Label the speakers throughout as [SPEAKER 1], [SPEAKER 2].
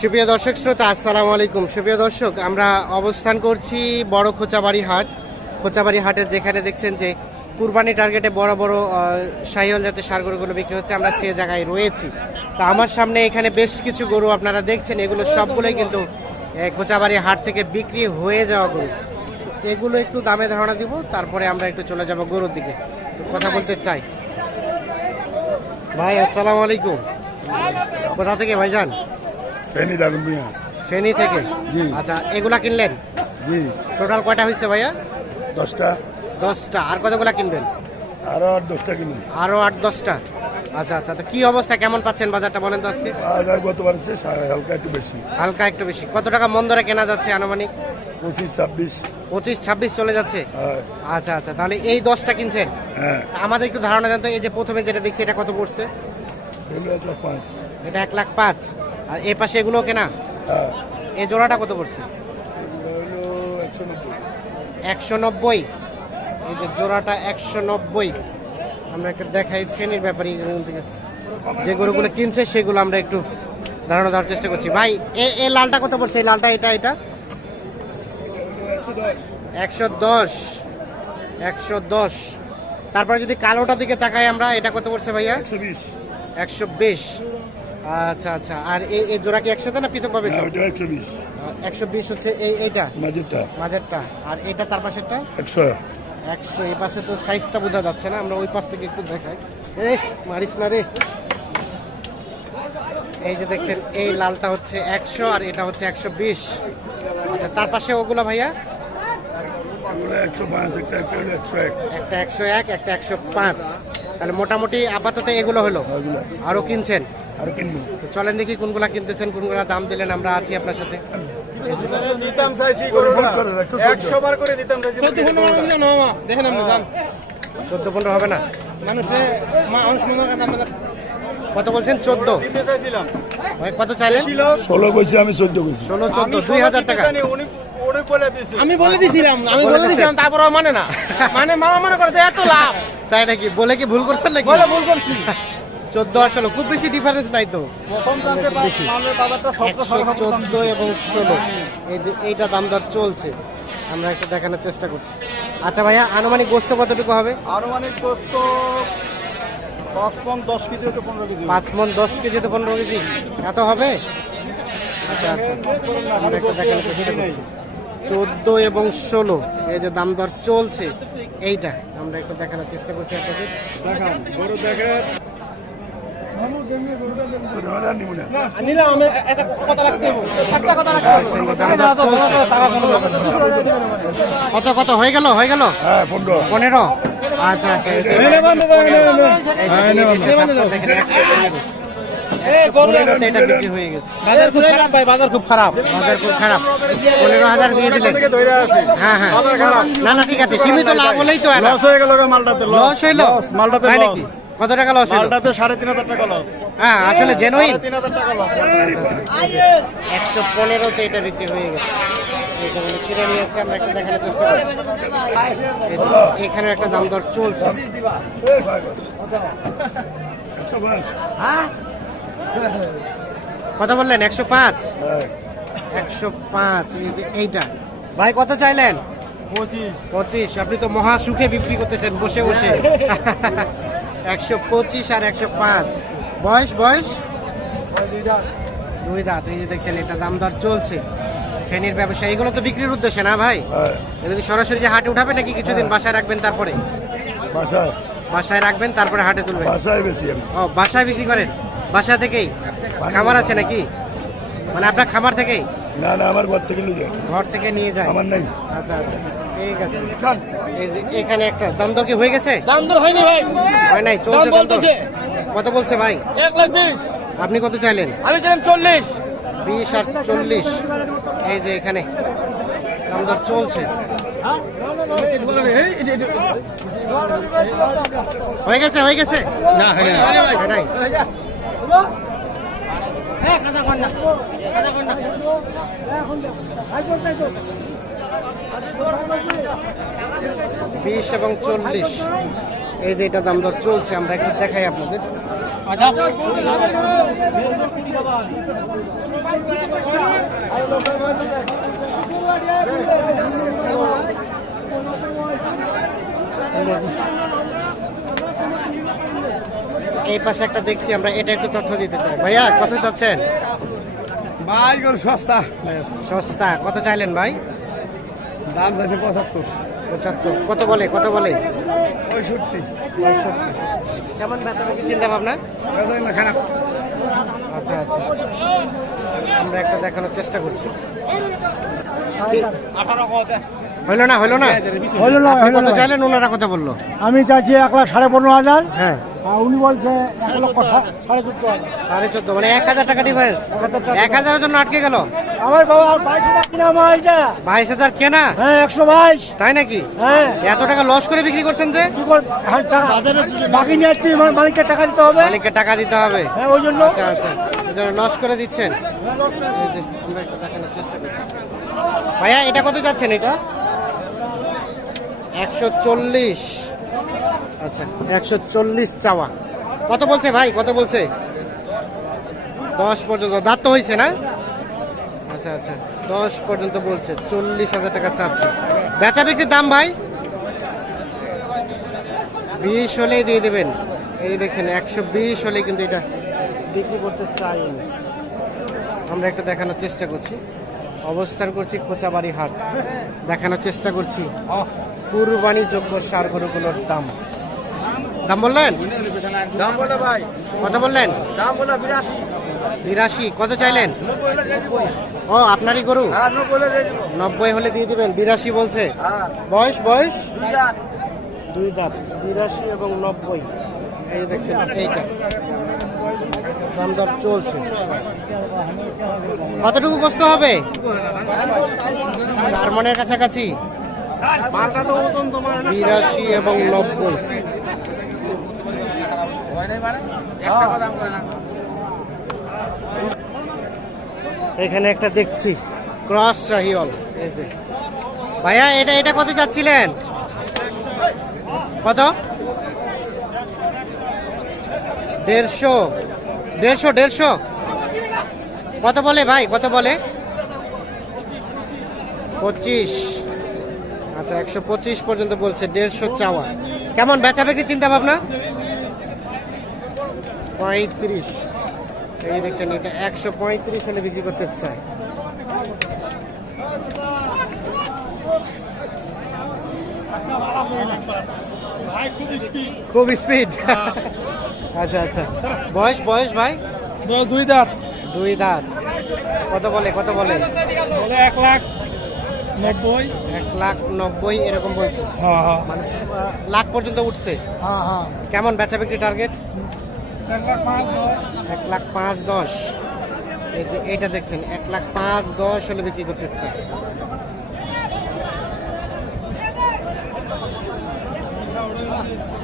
[SPEAKER 1] সুপ্রিয় দর্শক শ্রোতা আসসালামু আলাইকুম। সুপ্রিয় দর্শক আমরা অবস্থান করছি বড় খোঁচাবাড়ি হাট। খোঁচাবাড়ি হাটের যেখানে দেখছেন যে কুরবানি টার্গেটে বড় বড় আহ, শাহিওয়াল জাতের সার গরুগুলো বিক্রি হচ্ছে আমরা সে জায়গায় রয়েছি। তো আমার সামনে এখানে বেশ কিছু গরু আপনারা দেখছেন এগুলো সবগুলোই কিন্তু খোঁচাবাড়ি হাট থেকে বিক্রি হয়ে যাওয়া গরু। এগুলো একটু দামে ধারণা দিব তারপরে আমরা একটু চলে যাব গরুর দিকে। কথা বলতে চাই। ভাই আসসালামু আলাইকুম। কোথা থেকে ভাইজান?
[SPEAKER 2] ফেনি দারুণ মিয়া
[SPEAKER 1] ফেনী থেকে?
[SPEAKER 2] জি।
[SPEAKER 1] আচ্ছা এগুলা কিনলেন?
[SPEAKER 2] জি।
[SPEAKER 1] টোটাল কয়টা হয়েছে ভাইয়া?
[SPEAKER 2] দশটা।
[SPEAKER 1] দশটা। আর কতগুলা কিনবেন?
[SPEAKER 2] আরও আর দশটা কিনুন
[SPEAKER 1] আরও আট দশটা। আচ্ছা আচ্ছা তো কি অবস্থা? কেমন পাচ্ছেন বাজারটা বলেন তো আজকে?
[SPEAKER 2] হাজার গতবার হালকা একটু বেশি।
[SPEAKER 1] হালকা একটু বেশি। কত টাকা মন ধরে কেনা যাচ্ছে আনুমানিক?
[SPEAKER 2] পঁচিশ ছাব্বিশ।
[SPEAKER 1] পঁচিশ ছাব্বিশ চলে যাচ্ছে?
[SPEAKER 2] আর,
[SPEAKER 1] আচ্ছা আচ্ছা তাহলে এই দশটা কিনছেন?
[SPEAKER 2] হ্যাঁ।
[SPEAKER 1] আমাদের একটু ধারণা দেন তো এই যে প্রথমে যেটা দেখছি এটা কত পড়ছে?
[SPEAKER 2] এক লাখ পাঁচ।
[SPEAKER 1] এটা এক লাখ পাঁচ। আর এই পাশে এগুলো কেনা?
[SPEAKER 2] হ্যাঁ।
[SPEAKER 1] এই জোড়াটা কত পড়ছে?
[SPEAKER 2] একশো নব্বই।
[SPEAKER 1] এই যে জোড়াটা একশো নব্বই। আমরা একটু দেখাই ফেনির ব্যাপারে যে গরুগুলো কিনছে সেগুলো আমরা একটু ধারণা দেওয়ার চেষ্টা করছি। ভাই এ এ লালটা কত পড়ছে? এই লালটা এটা এটা? একশো দশ। একশো দশ। তারপরে যদি কালোটার দিকে তাকাই আমরা এটা কত পড়ছে ভাইয়া?
[SPEAKER 2] একশো বিশ।
[SPEAKER 1] একশো বিশ। আচ্ছা আচ্ছা। আর এই এই জোড়া কি একসাথে না পৃথক পাবে
[SPEAKER 2] হ্যাঁ একশো বিশ।
[SPEAKER 1] একশো বিশ হচ্ছে এই এইটা?
[SPEAKER 2] মাঝেরটা।
[SPEAKER 1] মাঝেরটা। আর এটা তার পাশেরটা?
[SPEAKER 2] একশো।
[SPEAKER 1] একশো। এই পাশে তো সাইজটা বোঝা যাচ্ছে না আমরা ওই পাশ থেকে একটু দেখাই। এ মারিস না রে। এই যে দেখছেন এই লালটা হচ্ছে একশো আর এটা হচ্ছে একশো বিশ। আচ্ছা তার পাশে ওগুলো ভাইয়া?
[SPEAKER 2] একটা একশো এক।
[SPEAKER 1] একটা একশো পাঁচ। তাহলে মোটামুটি আপাতত এগুলো হলো।
[SPEAKER 2] ওগুলো
[SPEAKER 1] আরও কিনছেন?
[SPEAKER 2] আর কিনবো।
[SPEAKER 1] তো চলেন দেখি কোনগুলা কিনতেছেন কোনগুলা দাম দিলেন আমরা আছি আপনার সাথে।
[SPEAKER 3] দিতাম চাইছি একশো বার করে দিতাম চাইছি
[SPEAKER 4] চোদ্দ পনেরো মানুষ জানো মামা দেখেন আপনি যান
[SPEAKER 1] চোদ্দ পনেরো হবে না?
[SPEAKER 4] মানুষে
[SPEAKER 1] কত বলছেন? চোদ্দ। কত চাইলেন?
[SPEAKER 3] ছিল
[SPEAKER 2] ষোলো কইছি আমি চোদ্দ কইছি।
[SPEAKER 1] ষোলো চোদ্দ দুই হাজার টাকা।
[SPEAKER 3] জানি, উনি উনি বলে দিয়েছে
[SPEAKER 4] আমি বলে দিছিলাম আমি
[SPEAKER 1] বলে?
[SPEAKER 4] দিছিলাম তারপর মানে না। মানে মামা মনে করে এত লাভ।
[SPEAKER 1] তাই নাকি? বলে কি ভুল করছেন নাকি?
[SPEAKER 4] ভুল করছি।
[SPEAKER 1] চোদ্দ আসলে খুব বেশি ডিফারেন্স নাই তো। চোদ্দ এবং ষোলো। এই যে এইটা দাম দর চলছে। আমরা একটু দেখানোর চেষ্টা করছি। আচ্ছা ভাইয়া আনুমানিক গোস্ত কতটুকু হবে?
[SPEAKER 3] আরও অনেক কষ্ট দশ দশ কেজি হতে পনেরো কেজি
[SPEAKER 1] পাঁচ মন দশ কেজি তো পনেরো কেজি। এত হবে? আচ্ছা আচ্ছা। আমরা একটু দেখানোর চেষ্টা করছি। চোদ্দ এবং ষোলো এই যে দাম দর চলছে এইটা আমরা একটু দেখানোর চেষ্টা করছি আপনাদের।
[SPEAKER 3] দেখান।
[SPEAKER 1] কত কত? হয়ে গেল হয়ে গেল?
[SPEAKER 2] হ্যাঁ পনেরো।
[SPEAKER 1] আচ্ছা আচ্ছা হয়ে গেছে।
[SPEAKER 4] বাজার খুব খারাপ বাজার খুব খারাপ।
[SPEAKER 1] বাজার খুব খারাপ। পনেরো হাজার দিয়ে দিলেন।
[SPEAKER 3] থেকে ধরে আছে।
[SPEAKER 1] হ্যাঁ হ্যাঁ। না না ঠিক আছে। সীমিত লাভ হলেই তো
[SPEAKER 3] লস হয়ে গেল মালটাতে
[SPEAKER 1] লস হইল?
[SPEAKER 3] মালটাতে লস?
[SPEAKER 1] কত টাকা লস হইল?
[SPEAKER 3] মালটাতে সাড়ে তিন হাজার টাকা লস
[SPEAKER 1] হ্যাঁ আসলে জেনুইন
[SPEAKER 3] তিন হাজার টাকা লস
[SPEAKER 1] একশো পনেরোতে এটা বিক্রি হয়ে গেছে। এটা বলে কিনে নিয়েছে আমরা একটু চেষ্টা করছি। এখানে একটা দাম দর চলছে। কত বললেন? একশো পাঁচ? একশো পাঁচ এই যে এইটা। ভাই কত চাইলেন?
[SPEAKER 3] পঁচিশ।
[SPEAKER 1] পঁচিশ। আপনি তো মহা সুখে বিক্রি করতেছেন বসে বসে। একশো পঁচিশ আর একশো পাঁচ। বয়স বয়স? দুই দাঁত এই যে দেখছেন এটা দাম দর চলছে। ফেনির ব্যবসা এগুলো তো বিক্রির উদ্দেশ্যে না ভাই?
[SPEAKER 2] হ্যাঁ।
[SPEAKER 1] এগুলো কি সরাসরি যে হাটে উঠাবে নাকি কিছুদিন বাসায় রাখবেন তারপরে?
[SPEAKER 2] বাসায়।
[SPEAKER 1] রাখবেন তারপরে হাটে তুলবেন? ও বাসায় বিক্রি করেন? বাসা থেকেই? খামার আছে নাকি? মানে আপনার খামার থেকেই?
[SPEAKER 2] না না আমার ঘর থেকে নিয়ে যায়।
[SPEAKER 1] ঘর থেকে নিয়ে যায়?
[SPEAKER 2] আমার নাই।
[SPEAKER 1] আচ্ছা আচ্ছা। ঠিক আছে। এখানে একটা দাম দর কি হয়ে গেছে?
[SPEAKER 4] দাম দর হয়নি ভাই।
[SPEAKER 1] হয় নাই চলছে
[SPEAKER 4] বলতেছে।
[SPEAKER 1] কত বলছে ভাই?
[SPEAKER 4] এক লাখ বিশ।
[SPEAKER 1] আপনি কত চাইলেন?
[SPEAKER 4] আমি ছিলাম চল্লিশ।
[SPEAKER 1] বিশ আর চল্লিশ। এই যে এখানে দাম দর চলছে। হয়ে গেছে হয়ে গেছে?
[SPEAKER 4] না
[SPEAKER 1] হয় নাই বিশ এবং চল্লিশ। এই যে এটা দাম দর চলছে আমরা একটু দেখাই আপনাদের। এই পাশে একটা দেখছি আমরা এটা একটু তথ্য দিতে চাই। ভাইয়া কত চাচ্ছেন?
[SPEAKER 2] ভাই গরু সস্তা।
[SPEAKER 1] সস্তা। কত চাইলেন ভাই?
[SPEAKER 2] দাম যাচ্ছে পঁচাত্তর।
[SPEAKER 1] পঁচাত্তর। কত বলে? কত বলে?
[SPEAKER 2] পঁয়ষট্টি।
[SPEAKER 1] পঁয়ষট্টি। কেমন বিক্রি চিন্তা ভাবনা?
[SPEAKER 2] খারাপ।
[SPEAKER 1] আচ্ছা আচ্ছা। আমরা একটা দেখানোর চেষ্টা করছি। হইল না হইল না?
[SPEAKER 3] হইল না,
[SPEAKER 1] কত চাইলেন? ওনারা কথা বলল?
[SPEAKER 3] আমি চাইছি এক লাখ সাড়ে পনেরো হাজার।
[SPEAKER 1] হ্যাঁ।
[SPEAKER 3] উনি বলছে এক লক্ষ সাড়ে চোদ্দ
[SPEAKER 1] সাড়ে চোদ্দ মানে এক হাজার টাকা ডিফারেন্স এক হাজারের জন্য আটকে গেল?
[SPEAKER 3] আমার বাবা বাইশ টাকা কিনা আমার এটা।
[SPEAKER 1] বাইশ হাজার কেনা?
[SPEAKER 3] হ্যাঁ একশো বাইশ।
[SPEAKER 1] তাই নাকি?
[SPEAKER 3] হ্যাঁ।
[SPEAKER 1] এত টাকা লস করে বিক্রি করছেন যে?
[SPEAKER 3] কি কর হ্যাঁ, বাকি নিয়ে আমার মালিককে টাকা দিতে হবে।
[SPEAKER 1] মালিককে টাকা দিতে হবে।
[SPEAKER 3] হ্যাঁ ওই জন্য।
[SPEAKER 1] আচ্ছা আচ্ছা। লস করে দিচ্ছেন। ভাইয়া এটা কত যাচ্ছেন এটা? একশো চল্লিশ। আচ্ছা একশো চল্লিশ চাওয়া। কত বলছে ভাই? কত বলছে? দশ পর্যন্ত, দাঁত তো হয়েছে না? আচ্ছা আচ্ছা দশ পর্যন্ত বলছে, চল্লিশ হাজার টাকা চাচ্ছে। বেচা বিক্রির দাম ভাই? বিশ হলেই দিয়ে দেবেন। এই দেখছেন একশো বিশ হলে কিন্তু এটা বিক্রি করতে চাই আমরা একটা দেখানোর চেষ্টা করছি। অবস্থান করছি খোঁচাবাড়ি হাট। দেখানোর চেষ্টা করছি। কুরবানি যোগ্য সার গরুগুলোর দাম। দাম বললেন?
[SPEAKER 3] দাম বলে ভাই।
[SPEAKER 1] কত বললেন?
[SPEAKER 3] দাম বলে বিরাশি।
[SPEAKER 1] বিরাশি কত চাইলেন? ও আপনারই গরু?
[SPEAKER 3] হ্যাঁ
[SPEAKER 1] নব্বই হলে দিয়ে দিবেন বিরাশি বলছে।
[SPEAKER 3] হ্যাঁ।
[SPEAKER 1] বয়স বয়স? দুই বিরাশি এবং নব্বই। এই দেখছেন এইটা। চলছে। কতটুকু কষ্ট হবে? চার মনের কাছাকাছি। বিরাশি এবং নব্বই। এখানে একটা দেখছি। ক্রস শাহিওল এই যে। ভাইয়া, এটা এটা কত চাচ্ছিলেন? কত? দেড়শো। দেড়শো দেড়শো। কত বলে ভাই? কত বলে? পঁচিশ। আচ্ছা একশো পঁচিশ পর্যন্ত বলছে, দেড়শো চাওয়া। কেমন, বেচা বেচি চিন্তা ভাবনা? পঁয়ত্রিশ। এই দেখছেন, এটা একশো পঁয়ত্রিশ হলে বিক্রি করতে চায়। খুব স্পিড আচ্ছা আচ্ছা। বয়স বয়স ভাই?
[SPEAKER 4] দুই দাঁত।
[SPEAKER 1] দুই দাঁত। কত বলে কত বলে?
[SPEAKER 4] বলে এক লাখ নব্বই।
[SPEAKER 1] এক লাখ নব্বই এরকম বলছে।
[SPEAKER 4] হ্যাঁ হ্যাঁ।
[SPEAKER 1] মানে লাখ পর্যন্ত উঠছে।
[SPEAKER 4] হ্যাঁ
[SPEAKER 1] কেমন বেচা বিক্রি টার্গেট
[SPEAKER 4] এক লাখ পাঁচ দশ।
[SPEAKER 1] এই যে এটা দেখছেন এক লাখ পাঁচ দশ হলে বিক্রি করতে হচ্ছে।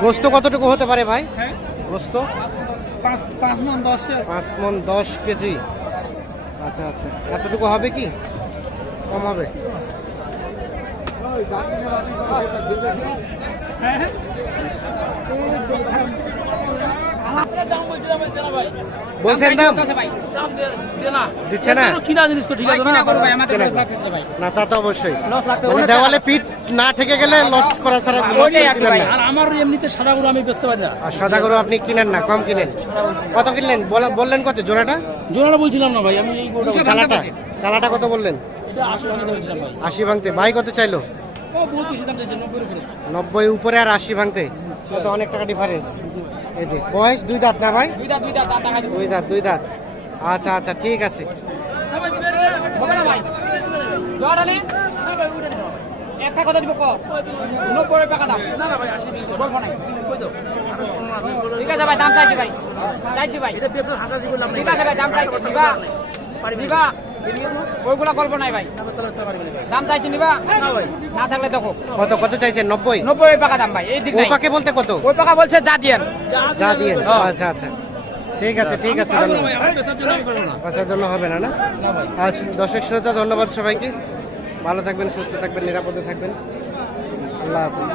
[SPEAKER 1] গোস্ত কতটুকু হতে পারে ভাই?
[SPEAKER 4] হ্যাঁ।
[SPEAKER 1] গোস্ত?
[SPEAKER 4] পাঁচ মন দশ।
[SPEAKER 1] কেজি। আচ্ছা আচ্ছা। এতটুকু হবে কি? কম হবে। বলছেন দাম? দিচ্ছে না?
[SPEAKER 4] কিনা জিনিস তো ঠিক আছে না
[SPEAKER 1] না তা তো অবশ্যই। মানে দেওয়ালে পিঠ না ঠেকে গেলে লস করা ছাড়া।
[SPEAKER 4] আর আমার এমনিতে সাদা গরু আমি বেচতে পারি না।
[SPEAKER 1] আর সাদা গরু আপনি কিনেন না কম কিনেন। কত কিনলেন? বলা- বললেন কত? জোড়াটা?
[SPEAKER 4] জোড়াটা বলছিলাম না ভাই আমি এই
[SPEAKER 1] কালাটা। কালাটা কত বললেন?
[SPEAKER 4] আশি
[SPEAKER 1] ভাঙতে ভাই। কত চাইলো?
[SPEAKER 4] নব্বই উপরে
[SPEAKER 1] আর আশি ভাঙতে। কত? অনেক টাকা ডিফারেন্স এই যে বয়স দুই দাঁত না ভাই?
[SPEAKER 4] দুই দাঁত দুই দাঁত
[SPEAKER 1] দুই দাঁত দুই দাঁত। আচ্ছা আচ্ছা ঠিক আছে।
[SPEAKER 5] একটা কথা দিব নব্বই টাকা দাম। বলব নাই। ঠিক আছে ভাই দাম চাইছি ভাই। চাইছি ভাই। ঠিক আছে ভাই দাম চাইছি। দিবা। দিবা। ওইগুলা গল্প নাই ভাই। দাম চাইছি নিবা? না থাকলে দেখো।
[SPEAKER 1] কত কত চাইছেন? নব্বই?
[SPEAKER 5] নব্বই টাকা দাম ভাই এই দিক
[SPEAKER 1] ও পাকে বলতে কত?
[SPEAKER 5] ওই টাকা বলছে যা দিয়েন।
[SPEAKER 1] যা দিয়ে আচ্ছা আচ্ছা। ঠিক আছে ঠিক আছে
[SPEAKER 4] বেচার জন্য
[SPEAKER 1] জন্য হবে না না? দর্শক শ্রোতা ধন্যবাদ সবাইকে। ভালো থাকবেন সুস্থ থাকবেন নিরাপদে থাকবেন। আল্লাহ হাফিজ।